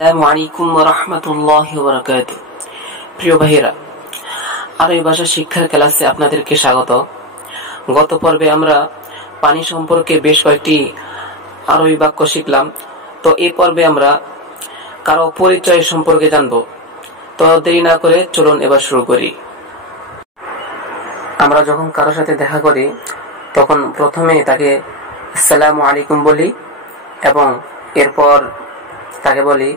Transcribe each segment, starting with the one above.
আসসালামু আলাইকুম ওয়া রাহমাতুল্লাহি ওয়া বারাকাতুহু। প্রিয় ভাইয়েরা, আরবি ভাষা শিক্ষার ক্লাসে আপনাদেরকে স্বাগত। গত পর্বে আমরা পানি সম্পর্কে বেশ কয়েকটি আরবি বাক্য শিখলাম। তো এই পর্বে আমরা কারো পরিচয় সম্পর্কে জানব। তো দেরি না করে চলুন এবার শুরু করি। আমরা যখন কারোর সাথে দেখা করি তখন প্রথমে তাকে আসসালামু আলাইকুম বলি এবং এরপর তাকে বলি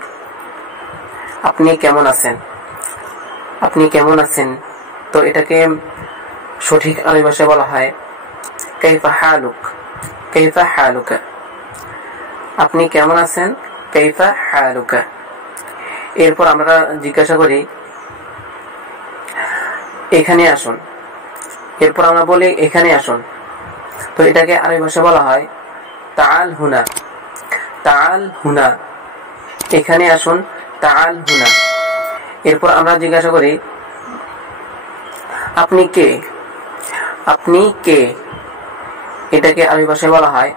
আপনি কেমন আছেন, আপনি কেমন আছেন। তো এটাকে সঠিক আরবি ভাষায় বলা হয় কাইফা হালুক, কাইফা হালুকা। আপনি কেমন আছেন, কাইফা হালুকা। এরপর আমরা জিজ্ঞাসা করি এখানে আসুন, এরপর আমরা বলি এখানে আসুন। তো এটাকে আরবি ভাষায় বলা হয় তাআল হুনা, তাআল হুনা। এখানে আসুন, তাআল হুনা। এরপর আমরা জিজ্ঞাসা করি আপনি কে, আপনি কে। এটাকে আরবি ভাষায় বলা হয়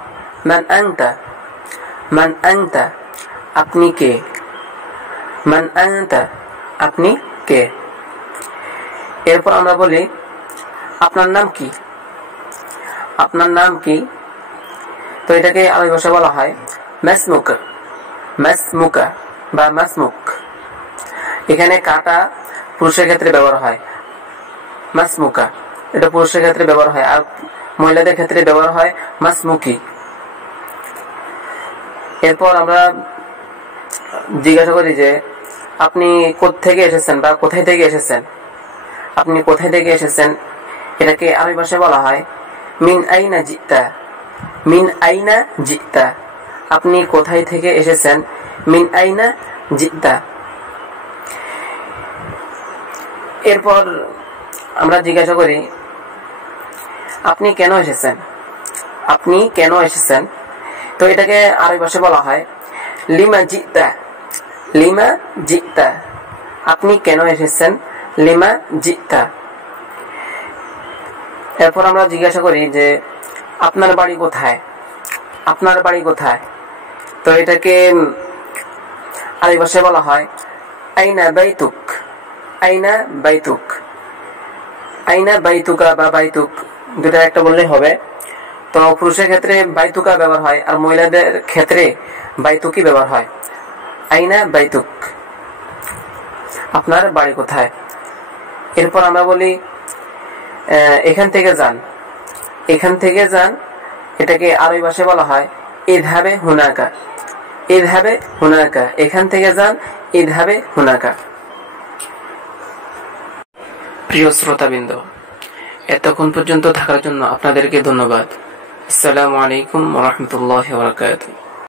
মান আনতা, মান আনতা। আপনি কে, মান আনতা। আপনি কে। এরপর আমরা বলি আপনার নাম কি, আপনার নাম কি। তো এটাকে আরবি ভাষায় বলা হয় মাসমুকা, মাসমুকা বা মাসমুক। এখানে কাটা পুরুষের ক্ষেত্রে ব্যবহার হয় মাসমুকা, এটা পুরুষের ক্ষেত্রে ব্যবহার হয়, আর মহিলাদের ক্ষেত্রে ব্যবহার হয় মাসমুকি। এরপর আমরা জিজ্ঞাসা করি যে আপনি কোত্থেকে এসেছেন বা কোথায় থেকে এসেছেন, আপনি কোথায় থেকে এসেছেন। এটাকে আরবি ভাষায় বলা হয় মিন আইনা জিতা, মিন আইনা জিতা। আপনি কোথায় থেকে এসেছেন, মিন আইনা জিতা। এরপর আমরা জিজ্ঞাসা করি আপনি কেন এসেছেন, আপনি কেন এসেছেন। তো এটাকে আরবি ভাষায় বলা হয় লিমা জিতা, লিমা জিতা। আপনি কেন এসেছেন, লিমা জিতা। এরপর আমরা জিজ্ঞাসা করি যে আপনার বাড়ি কোথায়, আপনার বাড়ি কোথায়। তো এটাকে আরবি ভাষায় বলা হয় আইনা বাইতুক, আইনা বাইতুক। আইনা বাইতুকা বা বাইতুক দুটা একটা বললেই হবে। তো পুরুষের ক্ষেত্রে বাইতুকা ব্যবহার হয় আর মহিলাদের ক্ষেত্রে বাইতুকি ব্যবহার হয়। আইনা বাইতুক, আপনার বাড়ি কোথায়। এরপর আমরা বলি এখান থেকে যান, এখান থেকে যান। এটাকে আরবি ভাষায় বলা হয় ইযহাবে হুনাকা, ইযহাবে হুনাকা। এখান থেকে যান, ইযহাবে হুনাকা। প্রিয় শ্রোতাবৃন্দ, এতক্ষণ পর্যন্ত থাকার জন্য আপনাদেরকে ধন্যবাদ। আসসালামু আলাইকুম ওয়া রাহমাতুল্লাহি ওয়া বারাকাতুহু।